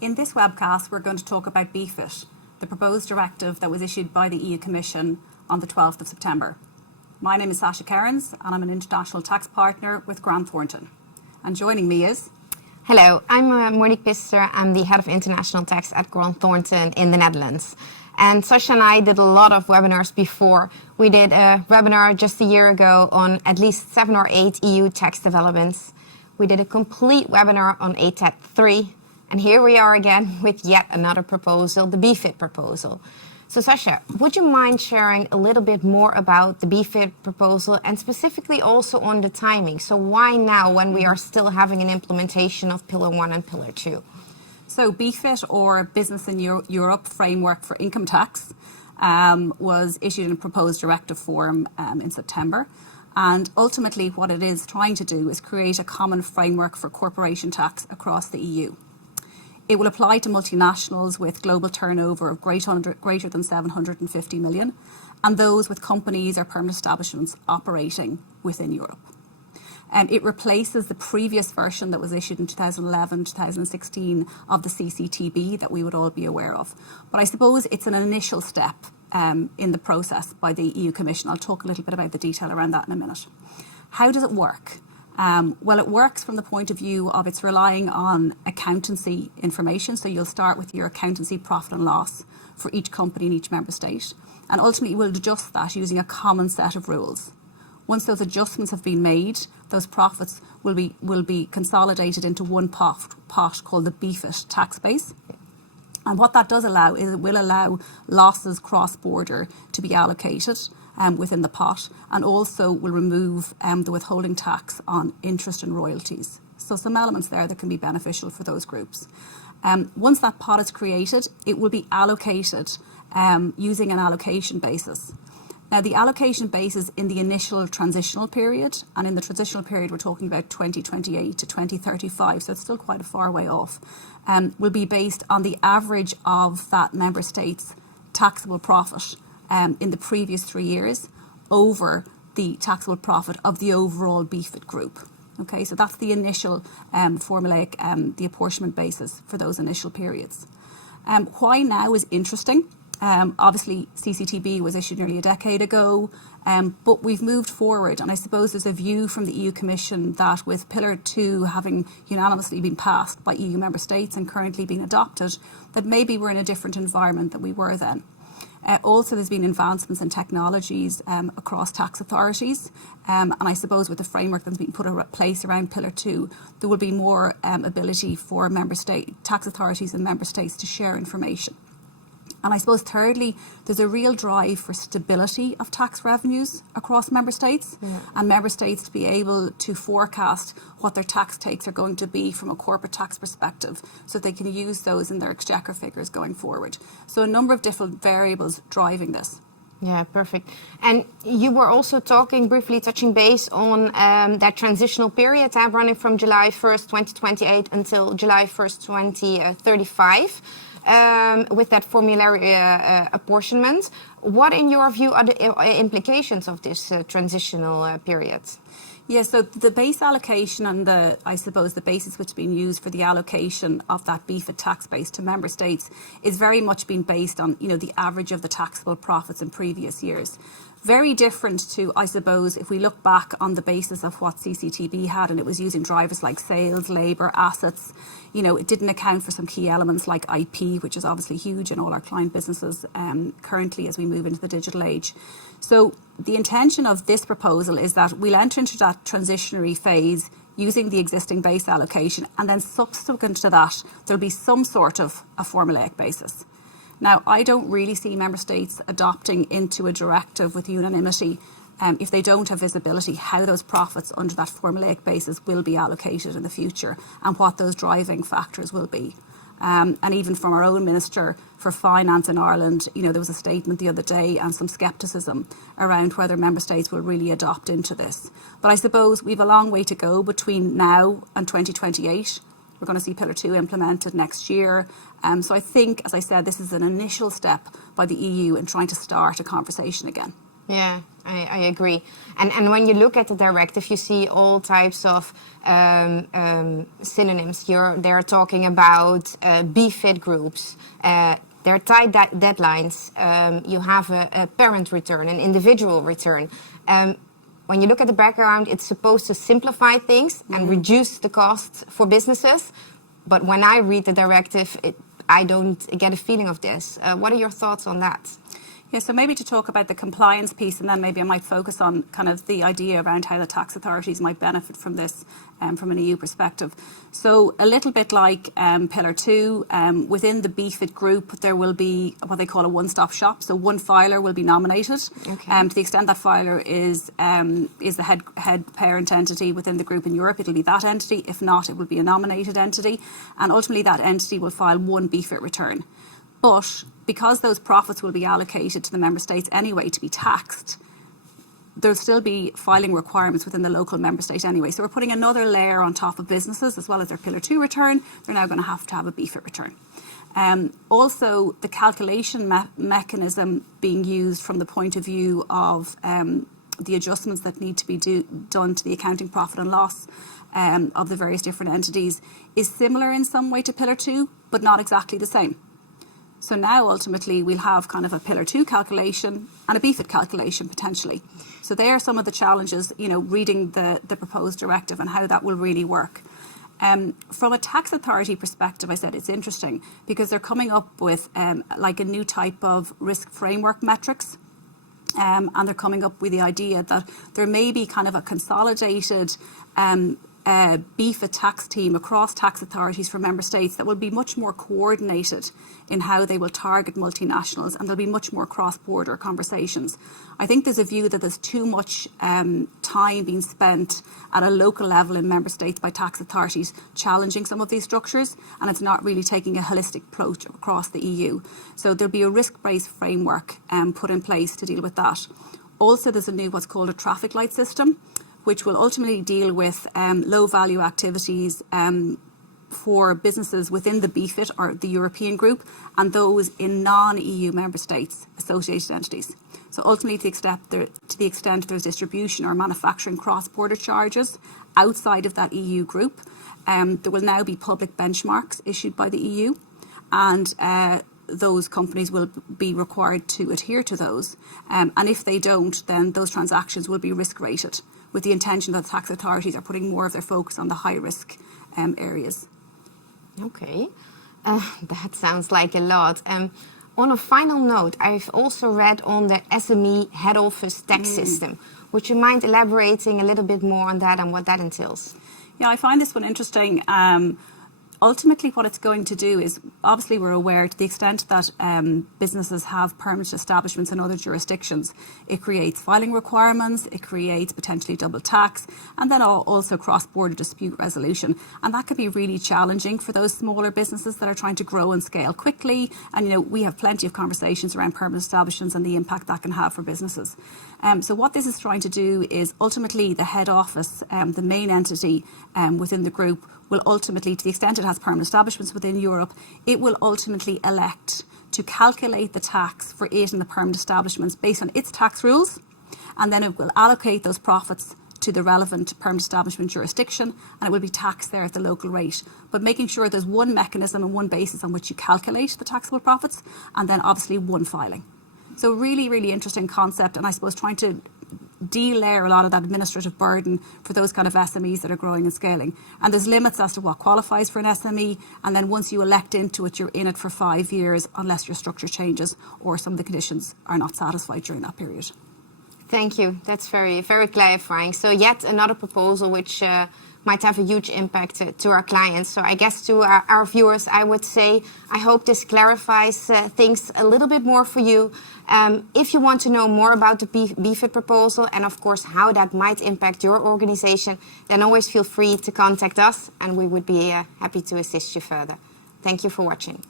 In this webcast, we're going to talk about BEFIT, the proposed directive that was issued by the EU Commission on the 12th of September. My name is Sasha Cairns, and I'm an international tax partner with Thornton. And joining me is... Hello, I'm Monique Pister. I'm the head of international tax at Thornton in the Netherlands. And Sasha and I did a lot of webinars before. We did a webinar just a year ago on at least 7 or 8 EU tax developments. We did a complete webinar on ATAT 3. And here we are again with yet another proposal, the BEFIT proposal. So Sasha, would you mind sharing a little bit more about the BEFIT proposal and specifically also on the timing? So why now when we are still having an implementation of Pillar 1 and Pillar 2? So BEFIT, or Business in Europe Framework for Income Tax, was issued in proposed directive form in September. And ultimately what it is trying to do is create a common framework for corporation tax across the EU. It will apply to multinationals with global turnover of greater than 750 million and those with companies or permanent establishments operating within Europe. It replaces the previous version that was issued in 2011-2016 of the CCTB that we would all be aware of. But I suppose it's an initial step in the process by the EU Commission. I'll talk a little bit about the detail around that in a minute. How does it work? Well, it works from the point of view of it's relying on accountancy information. So you'll start with your accountancy profit and loss for each company in each member state. And ultimately, we'll adjust that using a common set of rules. Once those adjustments have been made, those profits will be consolidated into one pot called the BEFIT tax base. And what that does allow is it will allow losses cross-border to be allocated within the pot, and also will remove the withholding tax on interest and royalties. So some elements there that can be beneficial for those groups. Once that pot is created, it will be allocated using an allocation basis. Now, the allocation basis in the initial transitional period, and in the transitional period we're talking about 2028 to 2035, so it's still quite a far way off, will be based on the average of that member state's taxable profit in the previous 3 years over the taxable profit of the overall BEFIT group. Okay, so that's the initial formulaic, the apportionment basis for those initial periods. Why now is interesting. Obviously, CCTB was issued nearly a decade ago, but we've moved forward, and I suppose there's a view from the EU Commission that with Pillar 2 having unanimously been passed by EU member states and currently being adopted, that maybe we're in a different environment than we were then. Also, there's been advancements in technologies across tax authorities, and I suppose with the framework that's been put in place around Pillar 2, there will be more ability for tax authorities and member states to share information. And I suppose thirdly, there's a real drive for stability of tax revenues across member states, and member states to be able to forecast what their tax takes are going to be from a corporate tax perspective, so they can use those in their exchequer figures going forward. So a number of different variables driving this. Yeah, perfect. And you were also briefly touching base on that transitional period running from July 1st, 2028 until July 1st, 2035. With that formulary apportionment. What, in your view, are the implications of this transitional period? Yeah, so the base allocation and I suppose the basis which is being used for the allocation of that BEFIT tax base to member states is very much being based on, the average of the taxable profits in previous years. Very different to, I suppose, if we look back on the basis of what CCTB had, and it was using drivers like sales, labour, assets. It didn't account for some key elements like IP, which is obviously huge in all our client businesses currently as we move into the digital age. So the intention of this proposal is that we'll enter into that transitionary phase using the existing base allocation, and then subsequent to that, there'll be some sort of a formulaic basis. Now, I don't really see member states adopting into a directive with unanimity if they don't have visibility how those profits under that formulaic basis will be allocated in the future and what those driving factors will be. And even from our own Minister for Finance in Ireland, there was a statement the other day and some scepticism around whether member states will really adopt into this. But I suppose we've a long way to go between now and 2028. We're going to see Pillar 2 implemented next year. So I think, as I said, this is an initial step by the EU in trying to start a conversation again. Yeah, I agree. And when you look at the directive, you see all types of synonyms. They're talking about BEFIT groups. There are tight deadlines. You have a parent return, an individual return. When you look at the background, it's supposed to simplify things and reduce the costs for businesses. But when I read the directive, I don't get a feeling of this. What are your thoughts on that? Yeah, so maybe to talk about the compliance piece, and then maybe I might focus on kind of the idea around how the tax authorities might benefit from this from an EU perspective. So a little bit like Pillar 2, within the BEFIT group, there will be what they call a one-stop shop. So one filer will be nominated. Okay. To the extent that filer is the head parent entity within the group in Europe, it'll be that entity. If not, it will be a nominated entity. And ultimately, that entity will file one BEFIT return. But because those profits will be allocated to the member states anyway to be taxed, there'll still be filing requirements within the local member state anyway. So we're putting another layer on top of businesses as well as their Pillar 2 return. They're now going to have a BEFIT return. Also, the calculation mechanism being used from the point of view of the adjustments that need to be done to the accounting profit and loss of the various different entities is similar in some way to Pillar 2, but not exactly the same. So now ultimately we'll have kind of a Pillar 2 calculation and a BEFIT calculation potentially. So there are some of the challenges, reading the proposed directive and how that will really work. From a tax authority perspective, I said it's interesting because they're coming up with like a new type of risk framework metrics. And they're coming up with the idea that there may be kind of a consolidated BEFIT tax team across tax authorities for member states that will be much more coordinated in how they will target multinationals, and there'll be much more cross-border conversations. I think there's a view that there's too much time being spent at a local level in member states by tax authorities challenging some of these structures, and it's not really taking a holistic approach across the EU. So there'll be a risk-based framework put in place to deal with that. Also, there's a new what's called a traffic light system, which will ultimately deal with low-value activities for businesses within the BEFIT or the European group and those in non-EU member states, associated entities. So ultimately, to the extent there's distribution or manufacturing cross-border charges outside of that EU group, there will now be public benchmarks issued by the EU, and those companies will be required to adhere to those. And if they don't, then those transactions will be risk-rated, with the intention that tax authorities are putting more of their focus on the high-risk areas. Okay, that sounds like a lot. On a final note, I've also read on the SME head office tax system. Would you mind elaborating a little bit more on that and what that entails? Yeah, I find this one interesting. Ultimately, what it's going to do is, obviously we're aware to the extent that businesses have permanent establishments in other jurisdictions, it creates filing requirements, it creates potentially double tax, and then also cross-border dispute resolution. And that can be really challenging for those smaller businesses that are trying to grow and scale quickly. And, we have plenty of conversations around permanent establishments and the impact that can have for businesses. So what this is trying to do is ultimately the head office, the main entity within the group, will ultimately, to the extent it has permanent establishments within Europe, it will ultimately elect to calculate the tax for it and the permanent establishments based on its tax rules, and then it will allocate those profits to the relevant permanent establishment jurisdiction, and it will be taxed there at the local rate. But making sure there's one mechanism and one basis on which you calculate the taxable profits, and then obviously one filing. So really, really interesting concept, and I suppose trying to de-layer a lot of that administrative burden for those kind of SMEs that are growing and scaling. And there's limits as to what qualifies for an SME, and then once you elect into it, you're in it for 5 years unless your structure changes or some of the conditions are not satisfied during that period. Thank you. That's very, very clarifying. So yet another proposal which might have a huge impact to our clients. So I guess to our viewers, I would say, I hope this clarifies things a little bit more for you. If you want to know more about the BEFIT proposal and of course how that might impact your organization, then always feel free to contact us and we would be happy to assist you further. Thank you for watching.